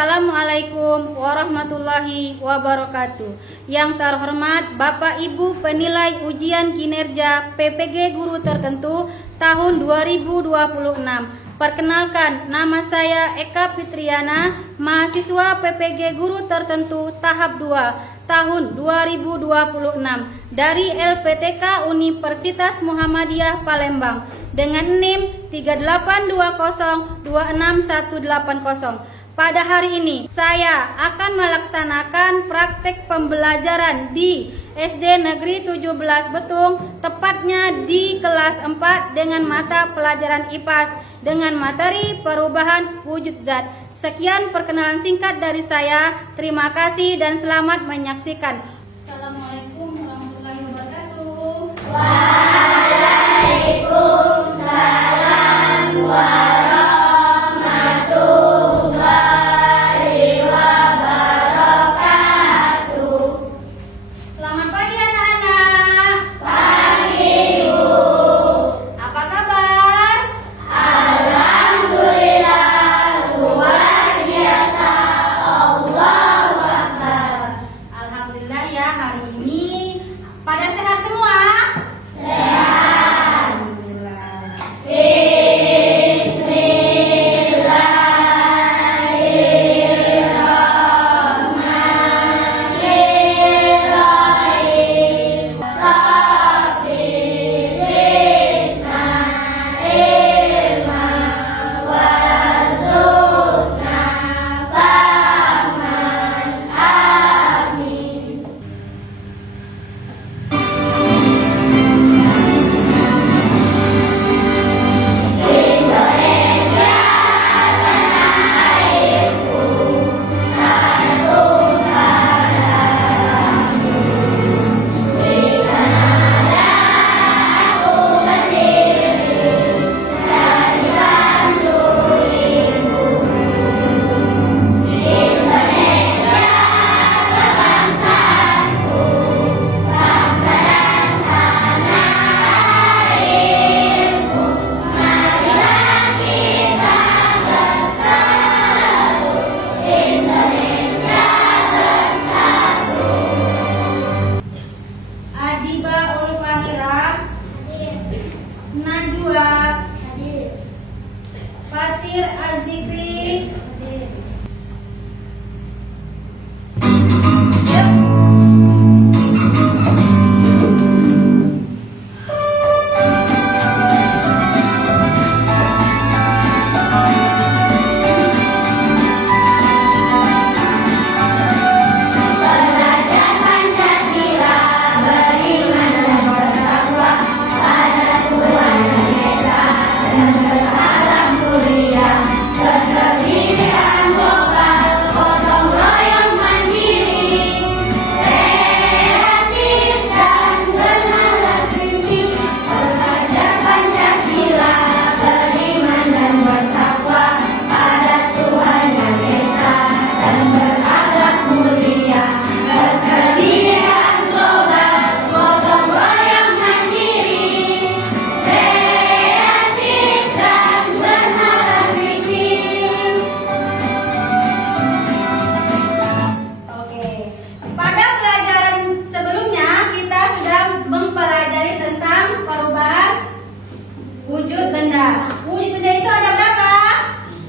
Assalamualaikum warahmatullahi wabarakatuh. Yang terhormat Bapak Ibu penilai ujian kinerja PPG Guru Tertentu tahun 2026. Perkenalkan, nama saya Eka Fitriana, mahasiswa PPG Guru Tertentu tahap 2 tahun 2026 dari LPTK Universitas Muhammadiyah Palembang dengan NIM 3820261180. Pada hari ini saya akan melaksanakan praktek pembelajaran di SD Negeri 17 Betung, tepatnya di kelas 4 dengan mata pelajaran IPAS dengan materi perubahan wujud zat. Sekian perkenalan singkat dari saya. Terima kasih dan selamat menyaksikan. Assalamualaikum warahmatullahi wabarakatuh. Waalaikumsalam warahmatullahi wabarakatuh. Selamat pagi anak-anak. Pagi, Bu. Apa kabar? Alhamdulillah, luar biasa. Allahu Akbar. Alhamdulillah ya, hari ini pada sehat semua? Sehat. Alhamdulillah. Fatir Azikri. Wujud benda. Wujud benda itu ada berapa?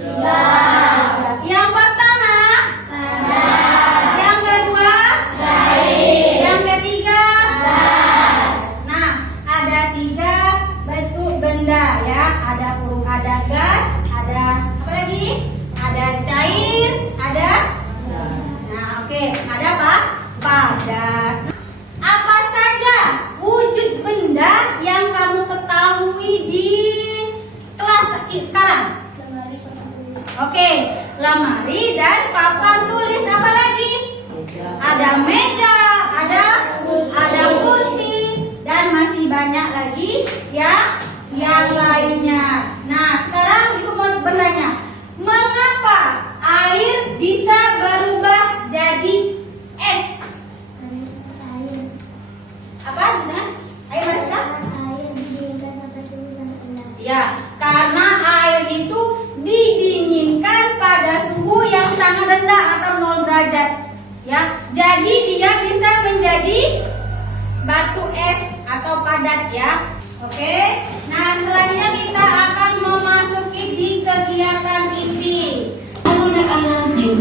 3. Yang pertama, padat. Yang kedua, cair. Yang ketiga, gas. Nah, ada 3 bentuk benda ya. Ada gas, ada apa lagi? Ada cair, ada gas. Nah, oke. Ada apa? Padat. Apa saja wujud benda yang kamu ketahui di kelas sekarang? Oke, lemari dan papan tulis. Apa lagi? Ada meja, ada kursi dan masih banyak lagi ya yang lainnya. Nah, sekarang Ibu mau bertanya, mengapa air bisa berubah jadi es? Apa? Nah, air masak? Ya, karena air itu didinginkan pada suhu yang sangat rendah.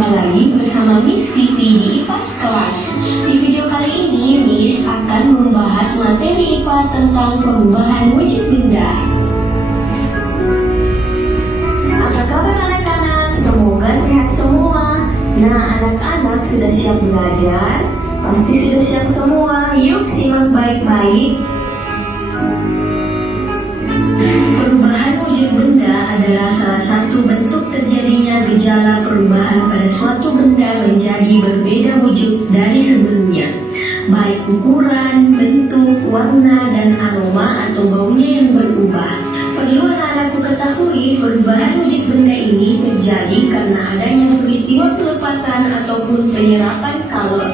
Berjumpa lagi bersama Miss TV di IPAS Kelas. Di video kali ini, Miss akan membahas materi IPA tentang perubahan wujud benda. Apa kabar anak-anak? Semoga sehat semua. Nah, anak-anak sudah siap belajar? Pasti sudah siap semua. Yuk simak baik-baik. Perubahan wujud benda adalah salah satu bentuk terjadinya gejala perubahan pada suatu benda menjadi berbeda wujud dari sebelumnya, baik ukuran, bentuk, warna, dan aroma atau baunya yang berubah. Perlu anak-anakku ketahui, perubahan wujud benda ini terjadi karena adanya peristiwa pelepasan ataupun penyerapan kalor.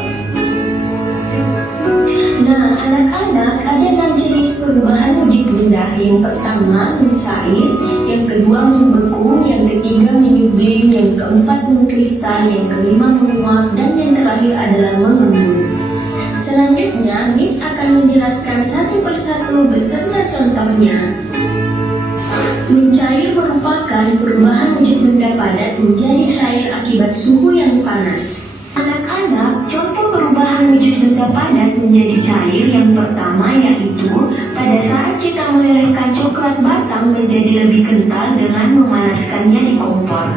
Nah, anak-anak, ada 6 jenis perubahan wujud benda. Yang pertama, mencair. Yang kedua, membeku. Yang ketiga, menyublim. Yang keempat, mengkristal. Yang kelima, menguap. Dan yang terakhir adalah mengembun. Selanjutnya, Miss akan menjelaskan satu persatu beserta contohnya. Mencair merupakan perubahan wujud benda padat menjadi cair akibat suhu yang panas. Anak-anak, contoh perubahan wujud benda padat menjadi cair yang pertama yaitu pada saat kita melelehkan coklat batang menjadi lebih kental dengan memanaskannya di kompor.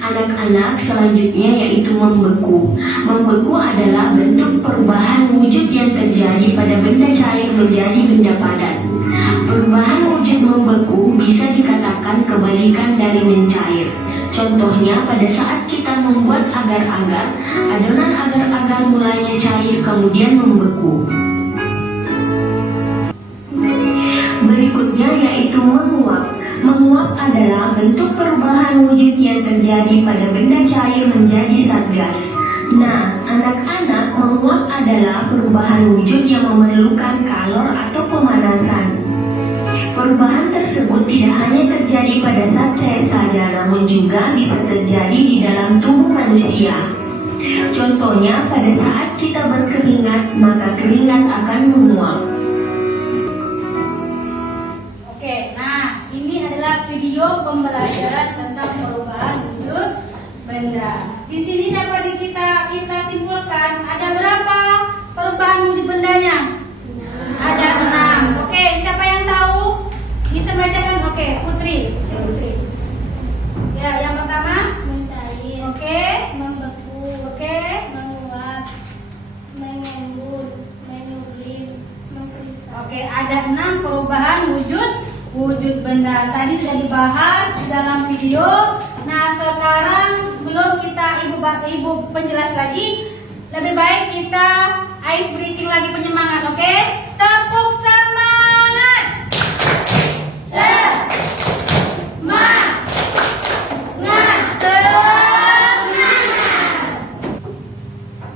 Anak-anak, selanjutnya yaitu membeku. Membeku adalah bentuk perubahan wujud yang terjadi pada benda cair menjadi benda padat. Perubahan wujud membeku bisa dikatakan kebalikan dari mencair. Contohnya pada saat kita membuat agar-agar, adonan agar-agar mulanya cair kemudian membeku. Berikutnya yaitu menguap. Menguap adalah bentuk perubahan wujud yang terjadi pada benda cair menjadi zat gas. Nah, anak-anak, menguap adalah perubahan wujud yang memerlukan kalor atau pemanasan. Perubahan tersebut tidak hanya terjadi pada zat cair saja, namun juga bisa terjadi di dalam tubuh manusia. Contohnya, pada saat kita berkeringat, maka keringat akan menguap. Oke, nah ini adalah video pembelajaran tentang perubahan wujud benda. Di sini dapat kita simpulkan ada berapa perubahan wujud bendanya? Ada 6. Oke, siapa yang tahu? Bisa bacakan? Oke, Putri. Ya, yang pertama mencair, oke, membeku, oke, menguap, mengembun, menyublim, mengkristal. oke, ada 6 perubahan wujud benda. Tadi sudah dibahas di dalam video. Nah, sekarang sebelum kita ibu penjelas lagi, lebih baik kita ice breaking lagi, penyemangat, oke? Tepuk semangat.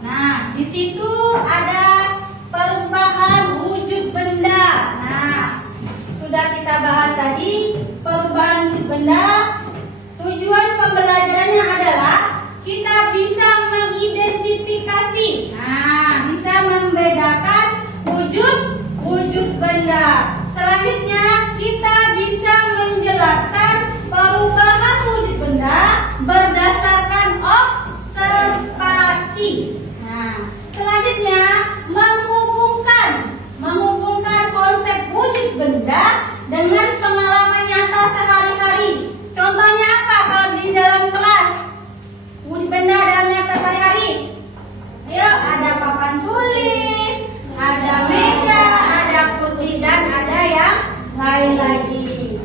Nah, di situ ada perubahan wujud benda. Nah, sudah kita bahas tadi perubahan wujud benda. Tujuan pembelajarannya adalah kita bisa mengidentifikasi. Nah, bisa membedakan wujud benda. Selanjutnya kita bisa menjelaskan perubahan wujud benda berdasarkan observasi. Nah, selanjutnya menghubungkan konsep wujud benda dengan pengalaman nyata sehari-hari. Contohnya apa kalau di dalam kelas? Wujud benda dalam nyata sehari-hari. Ayo, ada papan tulis, ada meja, ada kursi, dan ada yang lain lagi.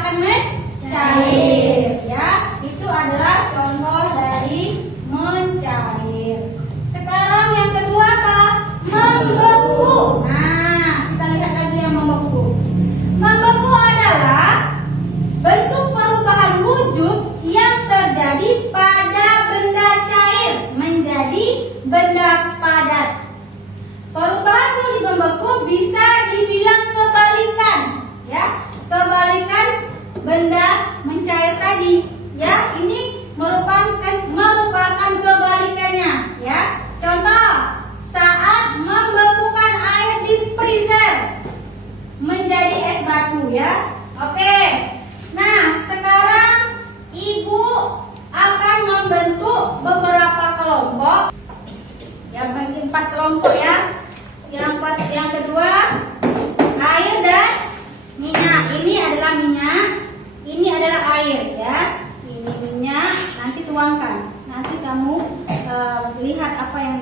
akan mencair. Ya, itu adalah contoh dari mencair. Sekarang yang kedua apa? Membeku. Nah, kita lihat lagi yang membeku. Membeku adalah bentuk perubahan wujud yang terjadi pada benda cair menjadi benda padat. Perubahan wujud membeku bisa dibilang kebalikan, ya, kebalikan benda mencair tadi, ya. Ini merupakan kebalikannya, ya. Contoh, saat membekukan air di freezer menjadi es batu, ya. Oke. Nah, sekarang Ibu akan membentuk beberapa kelompok. Ya, bagi 4 kelompok, ya. Yang kedua, air dan minyak. Ini adalah minyak, ini adalah air, ya. Ini minyak, nanti tuangkan. Nanti kamu lihat apa yang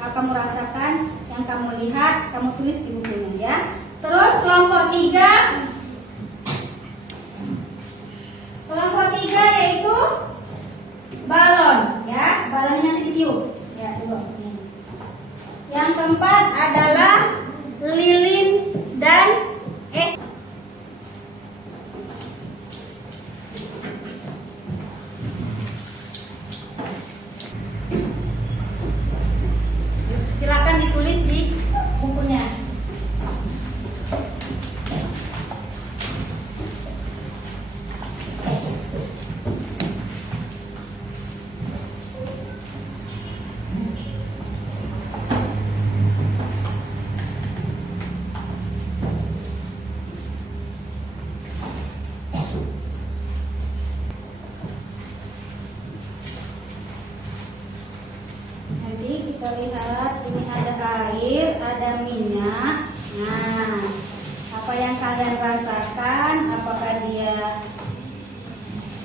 kamu rasakan, yang kamu lihat, kamu tulis di bukunya, ya. Terus kelompok 3. Kelompok 3 yaitu balon, ya. Balonnya nanti ditiup. Ya, coba. Yang keempat adalah lilin dan es. Silakan ditulis di bukunya. Nanti kita lihat, ini ada air, ada minyak. Nah, apa yang kalian rasakan? Apakah dia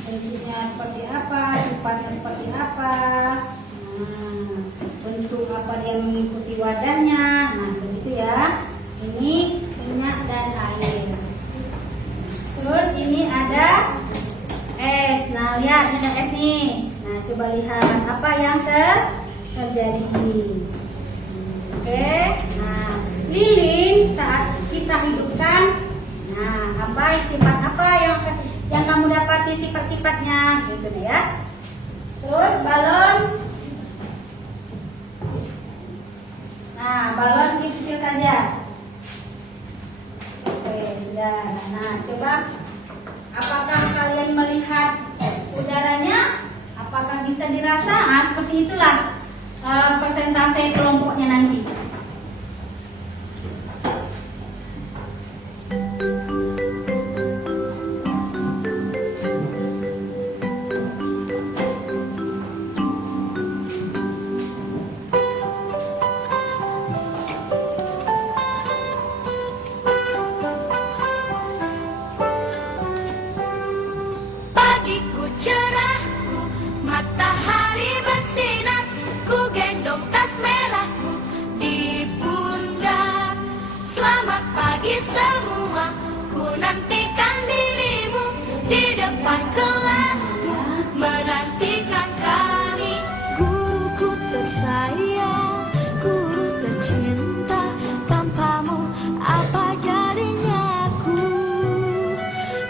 bentuknya seperti apa, sifatnya seperti apa? Nah, bentuk apa dia mengikuti wadahnya? Nah, begitu ya. Ini minyak dan air. Terus ini ada es. Nah, lihat ini ada es nih. Nah, coba lihat apa yang terjadi. Oke. Nah, lilin saat kita hidupkan, nah, sifat apa yang kamu dapati sifat-sifatnya, gitu ya. Terus balon. Nah, balon kecil saja. Oke, sudah. Nah, coba apakah kalian melihat udaranya? Apakah bisa dirasa? Nah, seperti itulah persentase kelompoknya nanti. Pagiku cerahku, matahari bersinar, ku gendong tas merahku di pundak. Selamat pagi semua, ku nantikan dirimu di depan kelasku, menantikan kami. Guruku tersayang, guru tercinta, tanpamu apa jadinya aku?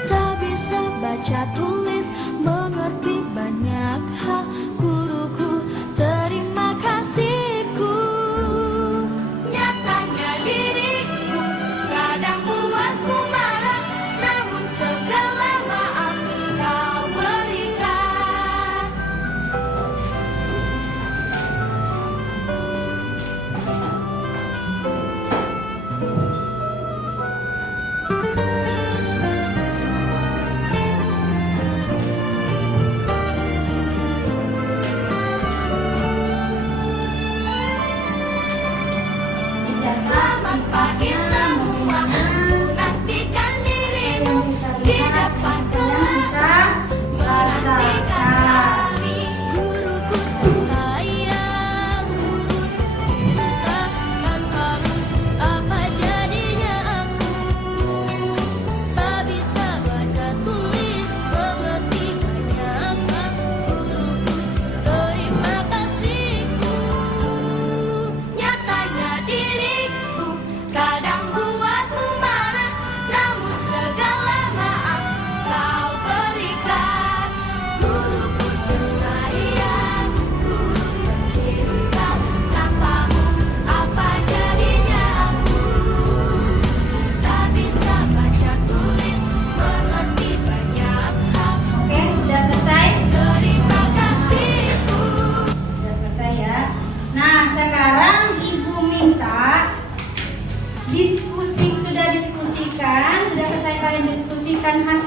Tak bisa baca tulis, mengerti banyak hal. Guruku, terima kasihku. Nyatanya diriku kadang buatmu marah, namun segala maaf kau berikan.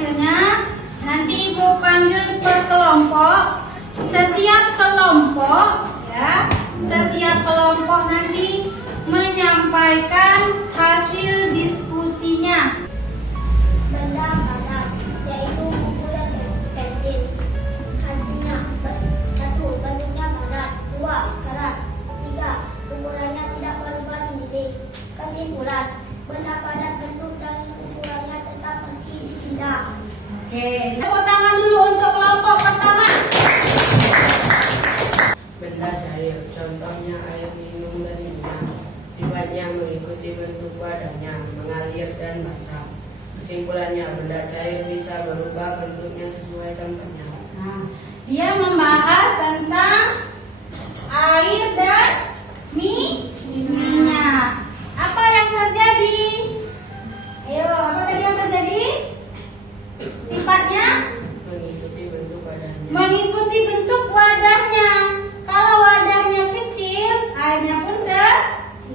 hasilnya. Nanti Ibu panggil per kelompok. Setiap kelompok nanti menyampaikan hasil diskusinya. Benda padat, yaitu buku dan pensil. Hasilnya 1. Bentuknya padat. 2. Keras. 3. Ukurannya tidak berubah sendiri. Kesimpulan, benda padat bentuk dan ukurannya tetap meski dipindah. Oke, tepuk tangan dulu untuk kelompok pertama. Benda cair, contohnya air minum dan minyak. Sifatnya mengikuti bentuk wadahnya, mengalir dan basah. Kesimpulannya, benda cair bisa berubah bentuknya sesuai tempatnya. Nah, dia membahas tentang air dan minyak. Apa yang terjadi? Ayo, apa tadi yang terjadi? Sifatnya Mengikuti bentuk wadahnya. mengikuti bentuk wadahnya. Kalau wadahnya kecil, airnya pun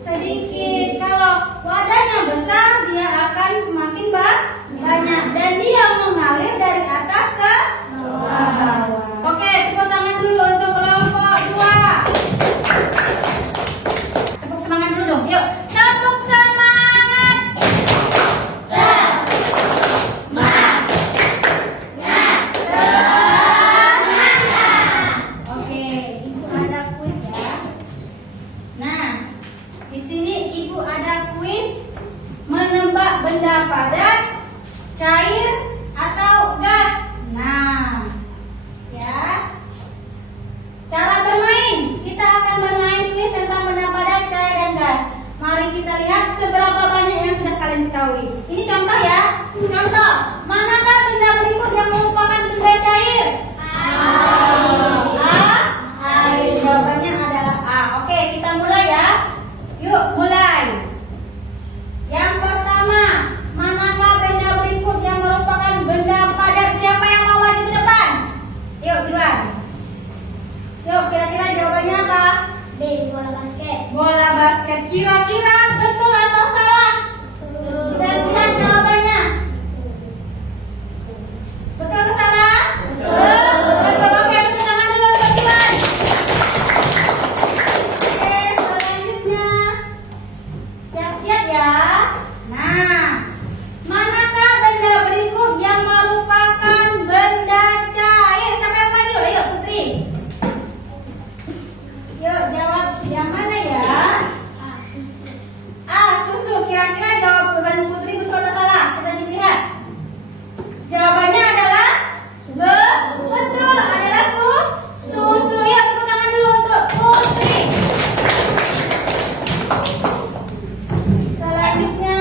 sedikit. Kalau wadahnya besar, dia akan semakin banyak dan dia mengalir dari atas ke bawah. Oke, tepuk tangan dulu untuk kelompok 2. Tepuk semangat dulu dong. Yuk, tepuk semangat. Oke, Ibu ada kuis ya. Nah, di sini Ibu ada kuis menebak benda padat, cair atau gas. Nah, ya. Cara bermain, kita akan bermain kuis tentang benda padat, cair dan gas. Mari kita lihat seberapa banyak yang sudah kalian ketahui. Ini contoh ya. Contoh, manakah benda berikut yang merupakan benda cair? Air. Jawabannya adalah A. Oke, kita mulai ya. Yuk, mulai. Yang pertama, manakah benda berikut yang merupakan benda padat? Siapa yang mau maju ke depan? Yuk, Juan. Yuk, kira-kira jawabannya apa? B. Bola basket. Bola basket. Kira-kira betul atau salah? Kita lihat jawabannya. Betul atau salah? Betul. Oke, tepuk tangan dulu untuk Juan. Oke, selanjutnya. Siap-siap ya. Nah, manakah benda berikut yang merupakan benda cair? Siapa yang maju? Ayo, Putri. Yuk, jawab yang mana ya? Susu. Kira-kira jawaban Putri betul atau salah? Kita lihat. Jawabannya adalah betul, adalah susu. Ya, tepuk tangan dulu untuk Putri. Selanjutnya,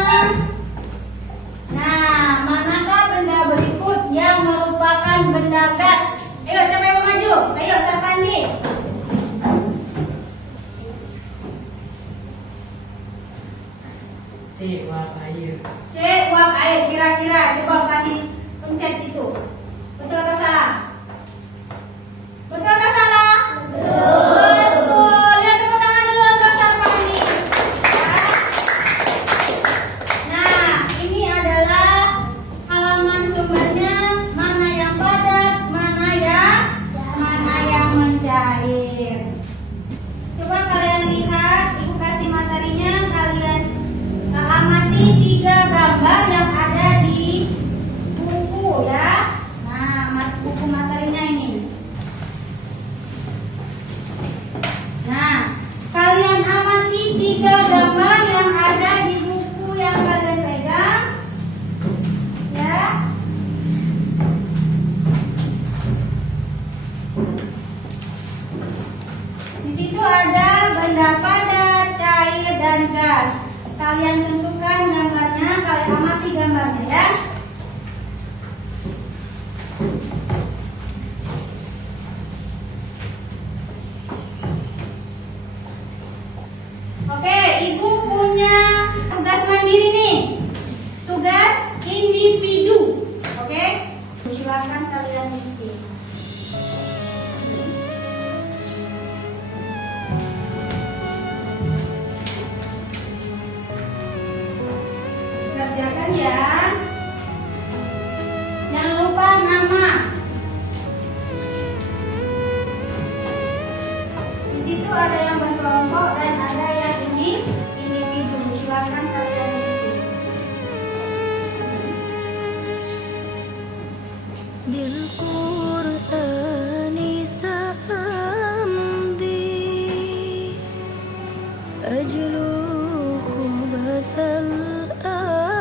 nah, manakah benda berikut yang merupakan benda gas? Ayo, siapa yang mau maju? Ayo, Sarpandi. C. Uap air. C. Uap air. Kira-kira coba Pandi pencet itu. Betul atau salah? Betul atau salah? Betul. Lihat tepuk tangan dulu untuk Sarpandi. Ya. Nah, ini adalah halaman sumbernya. Mana yang padat, mana yang mencair. Coba kalian lihat, Ibu kasih materinya, kalian amati 3 gambar yang ada di buku ya. Nah, buku materinya ini. Nah, kalian amati 3 gambar yang ada di buku yang kalian pegang. Ya. Di situ ada benda padat, cair dan gas. Kalian tentukan gambarnya, kalian amati gambarnya ya. Oke, Ibu punya tugas mandiri nih. Tugas individu. Oke? Silakan kalian isi. Kerjakan ya. Jangan بالقرآن سأمضي أجلو خبث الأرض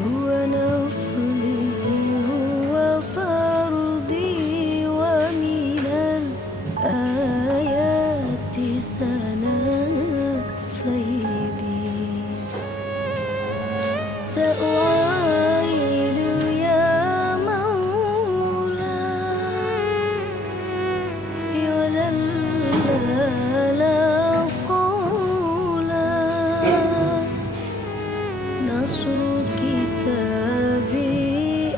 هو نفلي هو فرضي ومن الآيات سنا فيدي سأعايد يا مولا ولا لا قولا نصر كتابي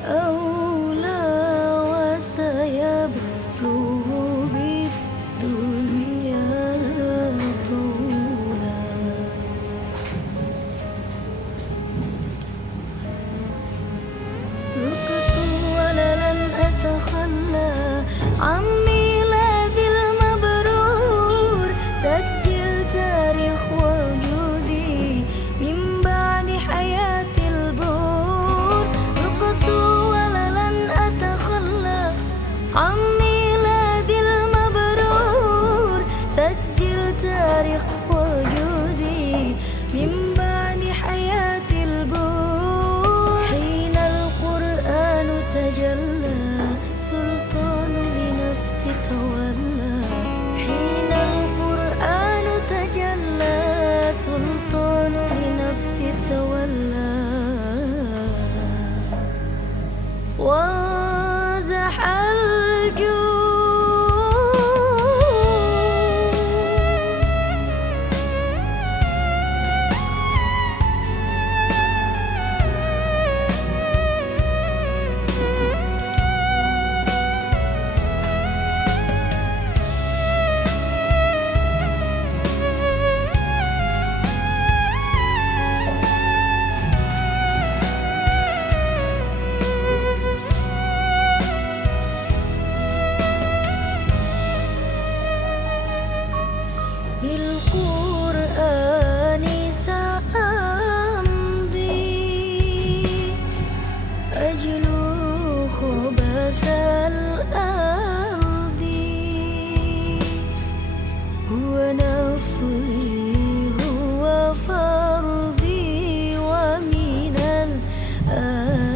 أولى وسيبلغ بالدنيا طولا ذقت ولن أتخلى عن ميلادي المبرور سجل تاريخ وجودي من بعد حياة البور ذقت ولن أتخلى عن ميلادي المبرور سجل تاريخ وجودي من بعد حياة البور حين القرآن تجلى سلطان لنفسي تولى حين القرآن تجلى سلطان لنفسي تولى وازح الجود بالقرآن سأمضي أجلو خبث الأرض هو نفلي هو فرضي ومن الآيات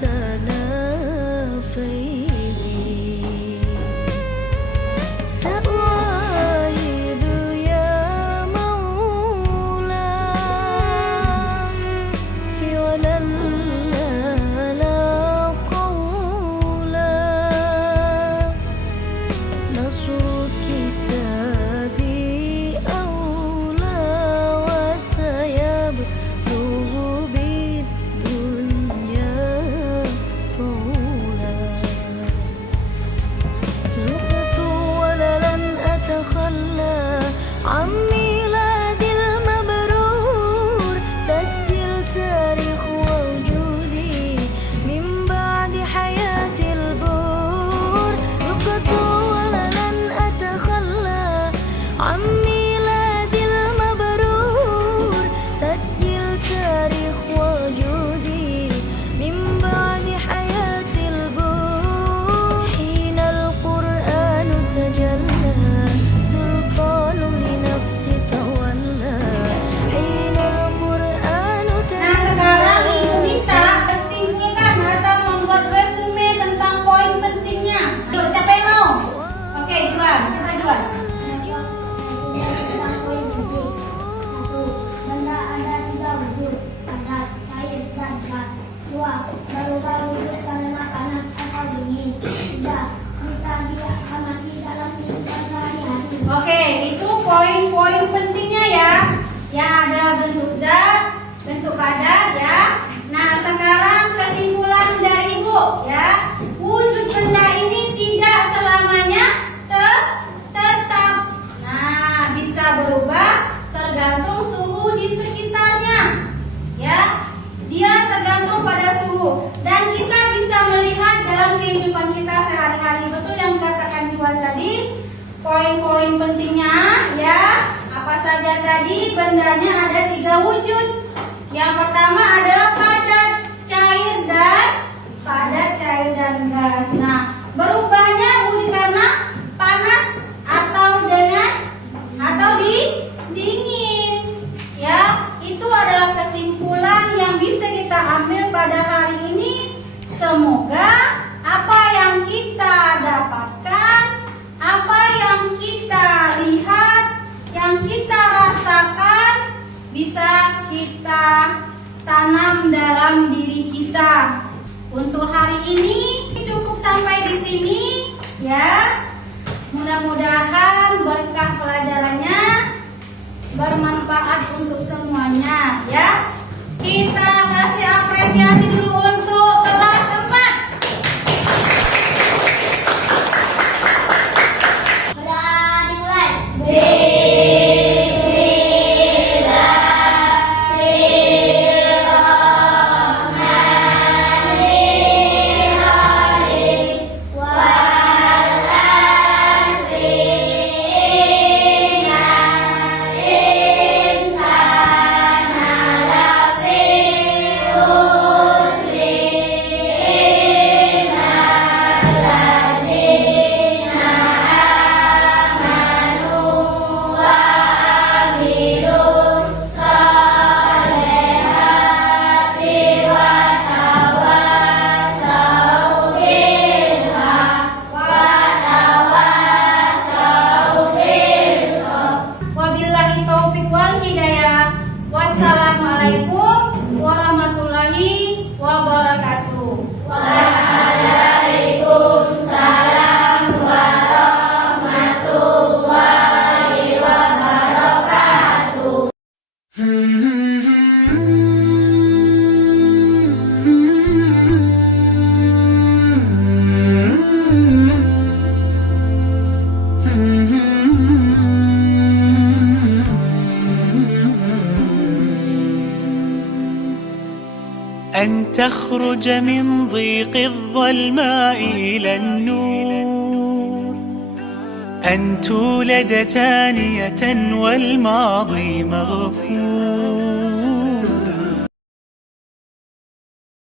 سنا فيدي سأعايد يا مولا ولا لا قولا نصر كتابي أولى وسيبلغ بالدنيا طولا ذقت ولن أتخلى عن ميلادي المبرور سجل تاريخ وجودي من بعد حياة البور ذقت ولن أتخلى عن ميلادي المبرور سجل تاريخ وجودي من بعد حياة البور حين القرآن تجلى سلطان لنفسي تولى حين القرآن Nah, sekarang Ibu minta simpulkan atau membuat resume tentang poin pentingnya. Yuk, siapa yang mau? Oke, Juan. Coba Juan. Tentang poin penting. 1. Benda ada 3 wujud, padat, cair, dan gas. 2. Berubah wujud karena panas atau dingin. 3. Bisa diamati dalam kehidupan sehari-hari. Oke, itu poin-poin pentingnya ya. Yang ada bentuk zat, bentuk padat ya. Nah, sekarang kesimpulan dari Ibu ya. Wujud benda ini tidak selamanya tetap. Nah, bisa berubah tergantung suhu di sekitarnya. Ya. Dia tergantung pada suhu dan kita bisa melihat dalam kehidupan kita sehari-hari. Betul yang katakan Juan tadi. Poin-poin pentingnya ya, apa saja tadi? Bendanya ada 3 wujud. Yang pertama adalah padat. Semoga apa yang kita dapatkan, apa yang kita lihat, yang kita rasakan bisa kita tanam dalam diri kita. Untuk hari ini cukup sampai di sini ya. Mudah-mudahan berkah pelajarannya bermanfaat untuk semuanya ya. Kita kasih apresiasi dulu untuk kelas 4. Sudah dimulai. Wabillahi taufik wal hidayah. Wassalamualaikum warahmatullahi wabarakatuh. أن تخرج من ضيق الظلماء إلى النور، أن تولد ثانية والماضي مغفور.